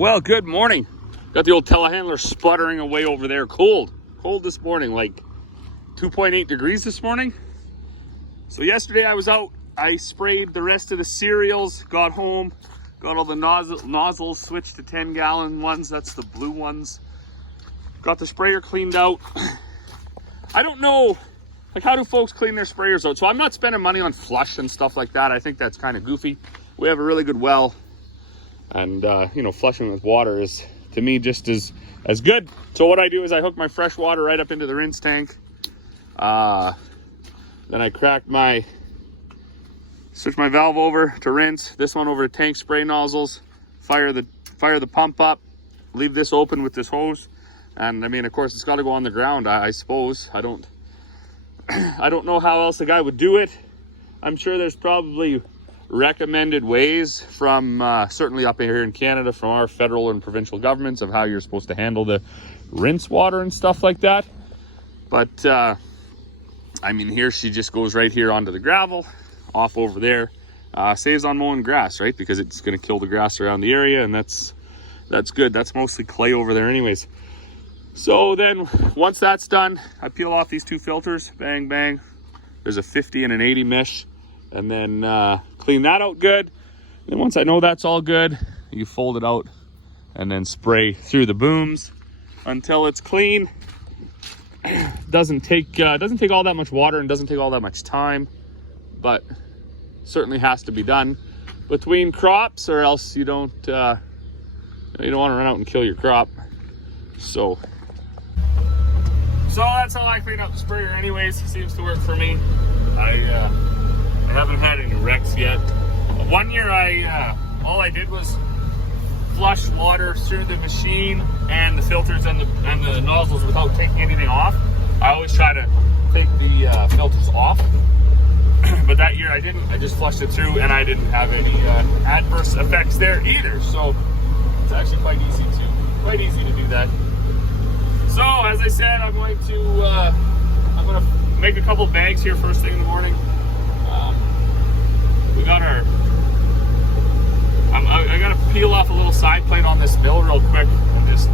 Well, good morning. Got the old telehandler sputtering away over there. Cold this morning, like 2.8 degrees this morning. So yesterday I was out, I sprayed the rest of the cereals, got home, got all the nozzles switched to 10-gallon ones. That's the blue ones. Got the sprayer cleaned out. I don't know, like, how do folks clean their sprayers out? So I'm not spending money on flush and stuff like that. I think that's kind of goofy. We have a really good well, and you know, flushing with water is, to me, just as good. So what I do is I hook my fresh water right up into the rinse tank. Then I switch my valve over to rinse, this one over to tank spray nozzles, fire the pump up, leave this open with this hose. And I mean, of course, it's got to go on the ground, I suppose. I don't know how else the guy would do it. I'm sure there's probably recommended ways from certainly up here in Canada from our federal and provincial governments of how you're supposed to handle the rinse water and stuff like that. But I mean, here she just goes right here onto the gravel, off over there. Saves on mowing grass, right? Because it's going to kill the grass around the area, and that's good. That's mostly clay over there anyways. So then once that's done, I peel off these two filters, bang, bang. There's a 50 and an 80 mesh, and then clean that out good. Then once I know that's all good, you fold it out and then spray through the booms until it's clean. Doesn't take all that much water and doesn't take all that much time, but certainly has to be done between crops, or else you don't want to run out and kill your crop. So that's how I clean up the sprayer anyways. Seems to work for me. I haven't had any wrecks yet. One year all I did was flush water through the machine and the filters and the nozzles without taking anything off. I always try to take the filters off. But that year I didn't. I just flushed it through, and I didn't have any adverse effects there either. So it's actually quite easy to do that. So as I said, I'm going to make a couple bags here first thing in the morning. We got I gotta peel off a little side plate on this mill real quick and just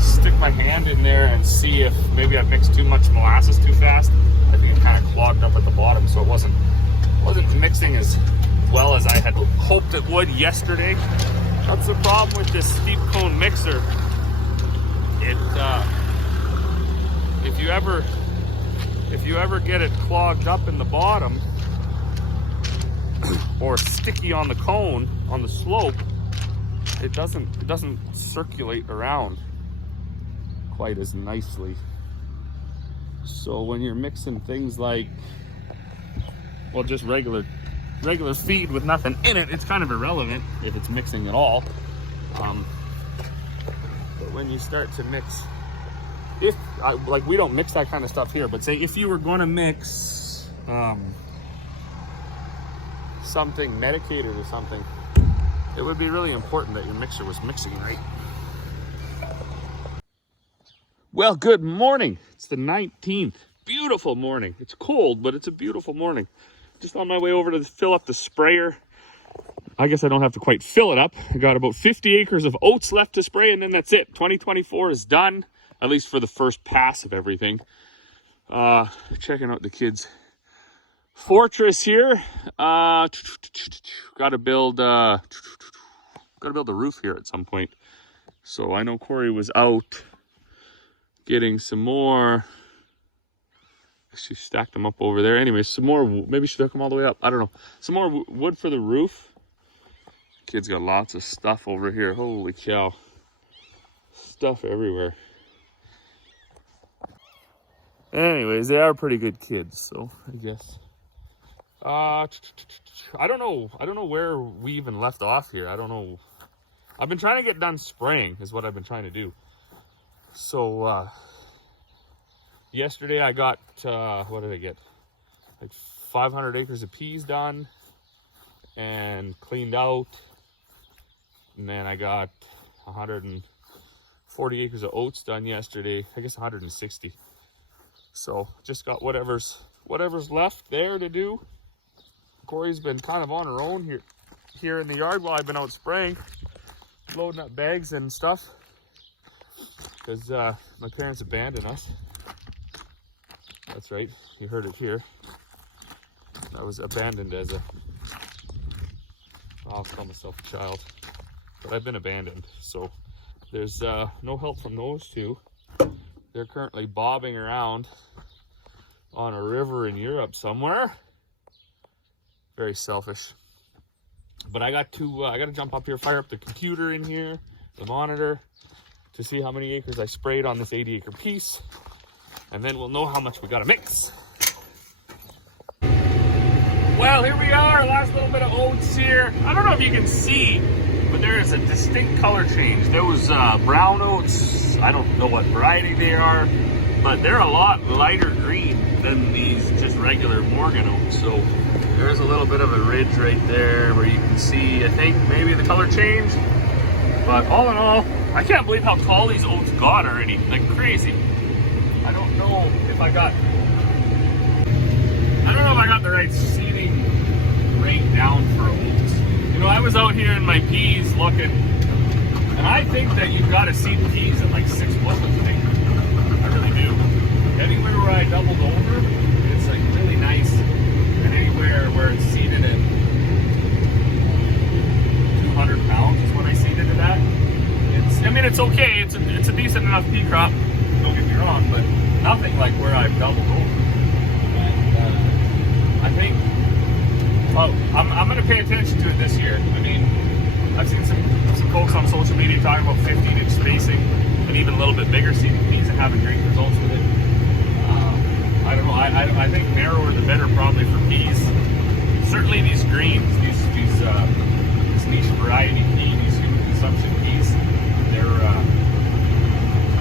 stick my hand in there and see if maybe I've mixed too much molasses too fast. I think it kind of clogged up at the bottom, so it wasn't mixing as well as I had hoped it would yesterday. That's the problem with this steep cone mixer. If you ever get it clogged up in the bottom or sticky on the cone on the slope, it doesn't circulate around quite as nicely. So when you're mixing things like, well, just regular feed with nothing in it, it's kind of irrelevant if it's mixing at all. But when you start to mix, like, we don't mix that kind of stuff here, but say if you were going to mix something medicated or something, it would be really important that your mixer was mixing right. Well, good morning. It's the 19th. Beautiful morning. It's cold, but it's a beautiful morning. Just on my way over to fill up the sprayer. I guess I don't have to quite fill it up. I got about 50 acres of oats left to spray, and then that's it. 2024 is done, at least for the first pass of everything. Checking out the kids' fortress here. Gotta build the roof here at some point. So I know Corey was out getting some more. She stacked them up over there. Anyway, some more. Maybe she took them all the way up. I don't know. Some more wood for the roof. Kids got lots of stuff over here. Holy cow. Stuff everywhere. Anyways, they are pretty good kids, so I guess. I don't know where we even left off here. I don't know. I've been trying to get done spraying is what I've been trying to do. So yesterday I got what did I get? Like 500 acres of peas done and cleaned out. And then I got 140 acres of oats done yesterday. I guess 160. So just got whatever's left there to do. Corey's been kind of on her own here in the yard while I've been out spraying. loading up bags and stuff because my parents abandoned us. That's right, you heard it here. I was abandoned as a, I'll call myself a child, but I've been abandoned. So there's no help from those two. They're currently bobbing around on a river in Europe somewhere. Very selfish. But I got to jump up here, fire up the computer in here, the monitor, to see how many acres I sprayed on this 80-acre piece, and then we'll know how much we got to mix. Well, here we are, last little bit of oats here. I don't know if you can see, but there is a distinct color change. Those brown oats, I don't know what variety they are, but they're a lot lighter green than these just regular Morgan oats. So there's a little bit of a ridge right there where you can see, I think, maybe the color change. But all in all, I can't believe how tall these oats got already, like crazy. I don't know if I got the right seeding rate down for oats. You know, I was out here in my peas looking, and I think that you've got to seed peas at like 6 bushels an acre. I really do. Anywhere where I doubled over, it's like really nice. And anywhere where it's seeded at 200 pounds is when I seeded it at. I mean, it's okay. It's a decent enough pea crop. Don't get me wrong, but nothing like where I've doubled over. I think, well, I'm going to pay attention to it this year. I mean, I've seen some folks on social media talking about 15-inch spacing and even a little bit bigger seeding peas and having great results with it. I don't know. I think narrower the better probably for peas. Certainly these greens, this niche variety pea, these human consumption peas,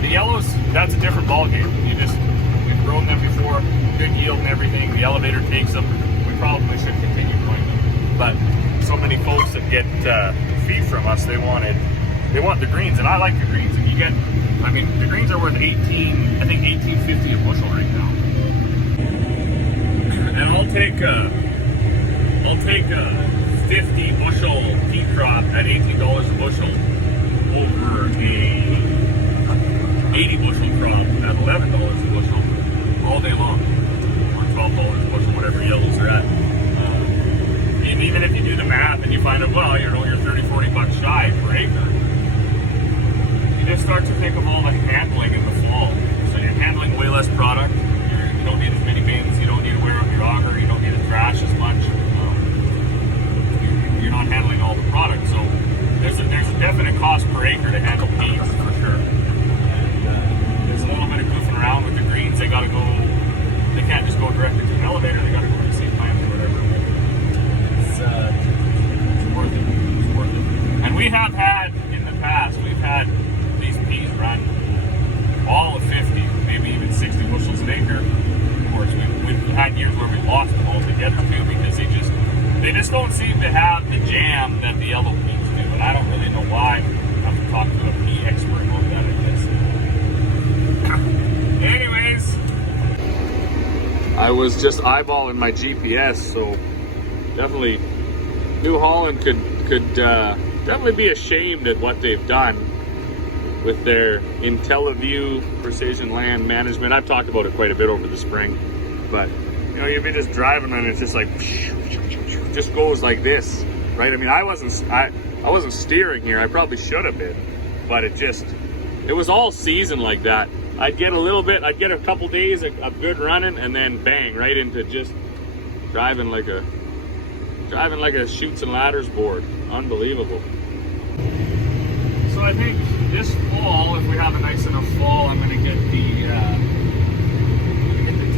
the yellows. That's a different ballgame. We've grown them before. Good yield and everything. The elevator takes them. We probably should continue growing them. But so many folks that get feed from us, they want the greens, and I like the greens. And you get, I mean, the greens are worth $18.50 a bushel right now. And I'll take a 50 bushel pea crop at $18 a bushel over a 80 bushel crop at $11 a bushel all day long. $12 a bushel, whatever yellows are at. And even if you do the math and you find out, well, you're 30, 40 bucks shy per acre, you just start to think of all the handling in the fall. So you're handling way less product. You don't need as many bins. You don't need to wear out your auger. You don't need to thrash as much. You're not handling all the product. So there's a definite cost per acre to handle peas for sure. And there's a little bit of goofing around with the greens. They got to go. They can't just go directly to an elevator. They got to go to the seed plant or whatever. It's worth it. It's worth it. And we have had in the past, we've had these peas run all of 50, maybe even 60 bushels an acre. Of course, we've had years where we lost them altogether too because they just don't seem to have the jam that the yellow peas do. And I don't really know why. I have to talk to a pea expert about that, I guess. Anyways. I was just eyeballing my GPS, so definitely New Holland could definitely be ashamed at what they've done with their IntelliView precision land management. I've talked about it quite a bit over the spring, but you know, you'd be just driving and it's just like just goes like this, right? I mean, I wasn't steering here. I probably should have been, but it was all season like that. I'd get a couple days of good running, and then bang, right into just driving like a chutes and ladders board. Unbelievable. So I think this fall, if we have a nice enough fall, I'm gonna get the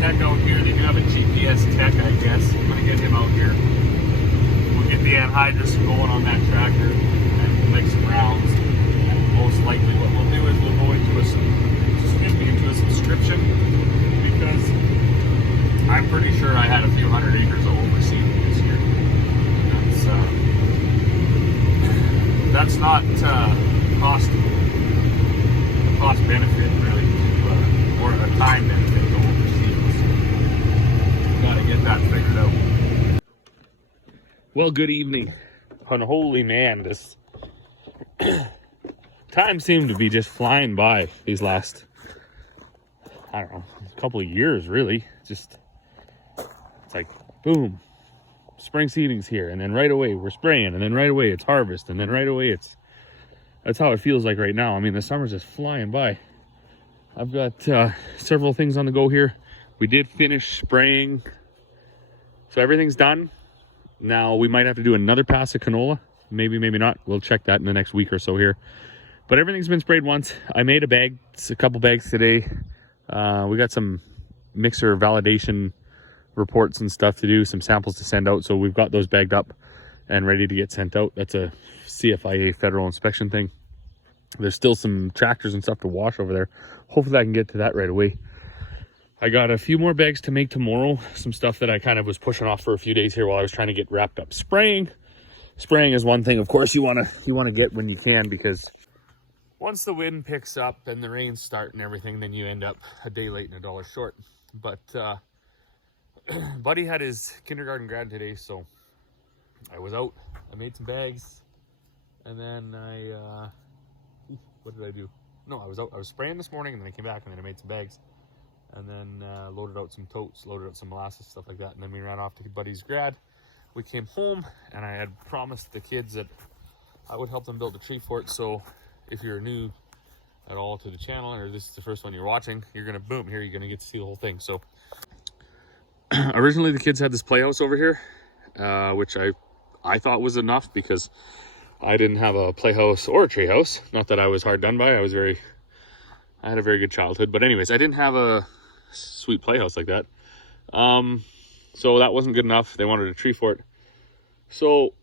tech out here. They do have a GPS tech, I guess. I'm gonna get him out here. We'll get the anhydrous going on that tractor and make some rounds. And most likely what we'll do is we'll go into a subscription, because I'm pretty sure I had a few hundred acres of overseeding this year. That's not cost benefit really, or a time benefit to overseed. Gotta get that figured out. Well, good evening. Unholy man, this time seemed to be just flying by these last, I don't know, a couple of years, really. Just, it's like, boom, spring seeding's here, and then right away we're spraying, and then right away it's harvest, and then right away that's how it feels like right now. I mean, the summer's just flying by. I've got several things on the go here. We did finish spraying, so everything's done. Now we might have to do another pass of canola. Maybe, maybe not. We'll check that in the next week or so here. But everything's been sprayed once. I made a couple bags today. We got some mixer validation reports and stuff to do, some samples to send out. So we've got those bagged up and ready to get sent out. That's a CFIA federal inspection thing. There's still some tractors and stuff to wash over there. Hopefully I can get to that right away. I got a few more bags to make tomorrow. Some stuff that I kind of was pushing off for a few days here while I was trying to get wrapped up spraying. Spraying is one thing, of course, you want to get when you can, because once the wind picks up and the rains start and everything, then you end up a day late and $1 short. But Buddy had his kindergarten grad today, so I was out. I made some bags, and then what did I do? No, I was out. I was spraying this morning, and then I came back, and then I made some bags, and then loaded out some totes, loaded out some molasses, stuff like that, and then we ran off to Buddy's grad. We came home, and I had promised the kids that I would help them build a tree fort. So if you're new at all to the channel, or this is the first one you're watching, you're gonna boom here, you're gonna get to see the whole thing. So originally the kids had this playhouse over here, which I thought was enough because I didn't have a playhouse or a treehouse. Not that I was hard done by. I had a very good childhood, but anyways, I didn't have a sweet playhouse like that. So that wasn't good enough. They wanted a tree fort. So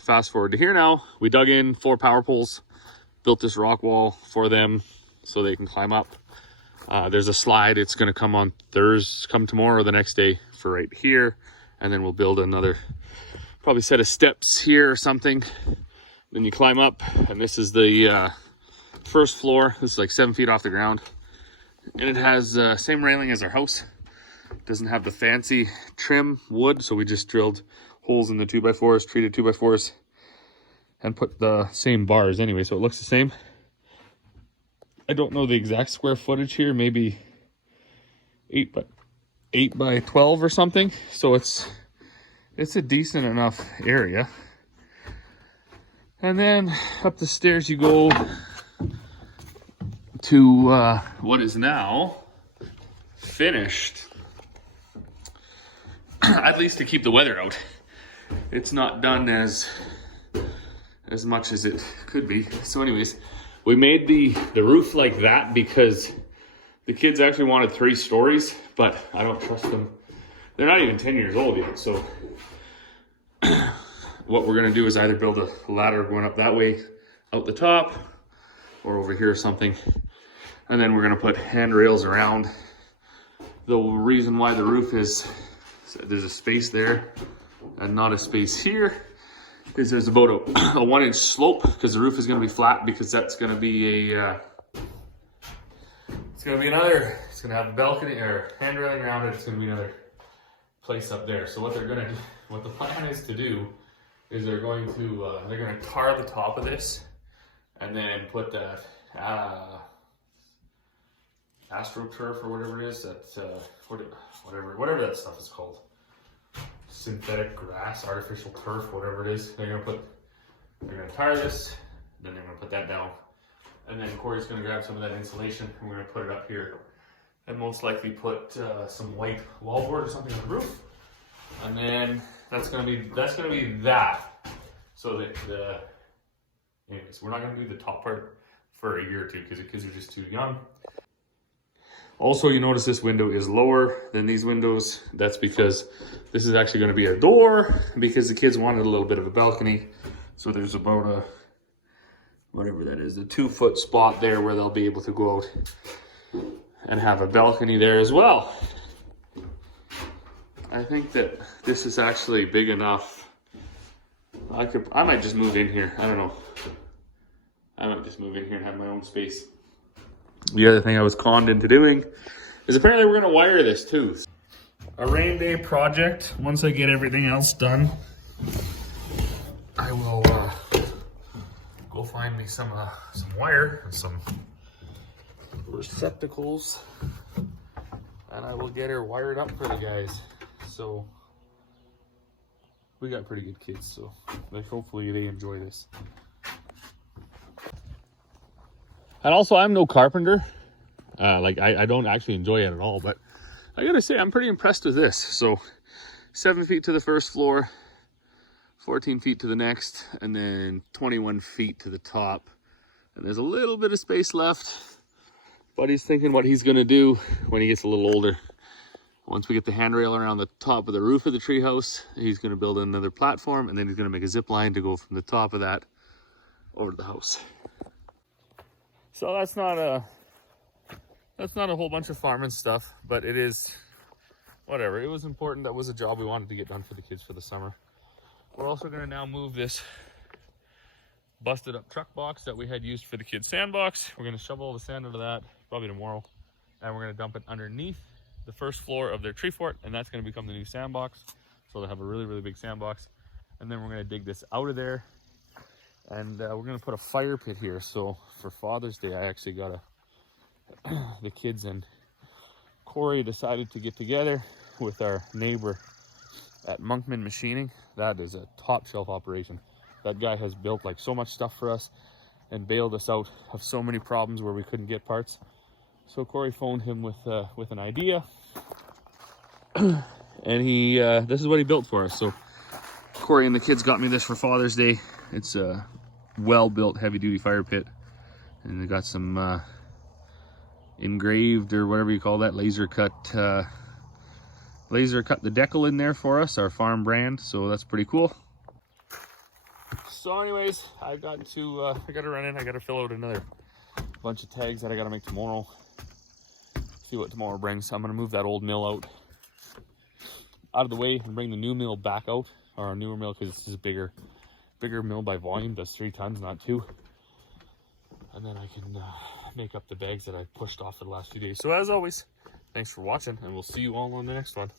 fast forward to here now. We dug in 4 power poles, built this rock wall for them so they can climb up. There's a slide. It's going to come on come tomorrow or the next day for right here. And then we'll build another probably set of steps here or something. Then you climb up, and this is the first floor. This is like 7 feet off the ground. And it has the same railing as our house. Doesn't have the fancy trim wood, so we just drilled holes in the 2x4s, treated 2x4s, and put the same bars anyway, so it looks the same. I don't know the exact square footage here, maybe 8 by 12 or something, so it's a decent enough area. And then up the stairs you go to what is now finished. At least to keep the weather out. It's not done as much as it could be. So anyways, we made the roof like that because the kids actually wanted 3 stories, but I don't trust them. They're not even 10 years old yet. So what we're gonna do is either build a ladder going up that way out the top or over here or something. And then we're gonna put handrails around. The reason why the roof is, there's a space there and not a space here, is there's about a 1-inch slope, because the roof is going to be flat, because that's going to be it's going to have a balcony or hand railing around it. It's going to be another place up there. So what they're going to do, what the plan is to do, is they're going to tar the top of this and then put that AstroTurf or whatever it is, that whatever that stuff is called, synthetic grass, artificial turf, whatever it is. They're gonna tar this, then they're gonna put that down, and then Corey's gonna grab some of that insulation and we're gonna put it up here, and most likely put some white wallboard or something on the roof, and then that's gonna be that. So that anyways, we're not gonna do the top part for a year or two because the kids are just too young. Also, you notice this window is lower than these windows. That's because this is actually going to be a door, because the kids wanted a little bit of a balcony. So there's about a, whatever that is, a 2-foot spot there where they'll be able to go out and have a balcony there as well. I think that this is actually big enough. I might just move in here. I don't know. I might just move in here and have my own space. The other thing I was conned into doing is apparently we're going to wire this too. A rain day project. Once I get everything else done, I will go find me some wire and some receptacles, and I will get her wired up for the guys. So we got pretty good kids, so like hopefully they enjoy this. And also, I'm no carpenter. Like I don't actually enjoy it at all, but I gotta say I'm pretty impressed with this. So 7 feet to the first floor, 14 feet to the next, and then 21 feet to the top. And there's a little bit of space left, but he's thinking what he's gonna do when he gets a little older. Once we get the handrail around the top of the roof of the treehouse, he's gonna build another platform, and then he's gonna make a zip line to go from the top of that over to the house. So that's not a whole bunch of farming stuff, but it is whatever. It was important. That was a job we wanted to get done for the kids for the summer. We're also going to now move this busted up truck box that we had used for the kids' sandbox. We're going to shovel all the sand out of that probably tomorrow, and we're going to dump it underneath the first floor of their tree fort, and that's going to become the new sandbox. So they'll have a really, really big sandbox. And then we're going to dig this out of there, and we're going to put a fire pit here. So for Father's Day, I actually got the kids and Corey decided to get together with our neighbor at Monkman Machining. That is a top shelf operation. That guy has built like so much stuff for us and bailed us out of so many problems where we couldn't get parts. So Corey phoned him with an idea, and he this is what he built for us. So Corey and the kids got me this for Father's Day. It's a well-built heavy-duty fire pit, and they got some engraved, or whatever you call that, laser cut the decal in there for us, our farm brand. So that's pretty cool. So anyways, I got to run in. I got to fill out another bunch of tags that I got to make tomorrow. See what tomorrow brings. I'm gonna move that old mill out of the way and bring the new mill back out, or our newer mill, because this is a bigger mill by volume. Does 3 tons, not 2. And then I can make up the bags that I pushed off for the last few days. So as always, thanks for watching, and we'll see you all on the next one.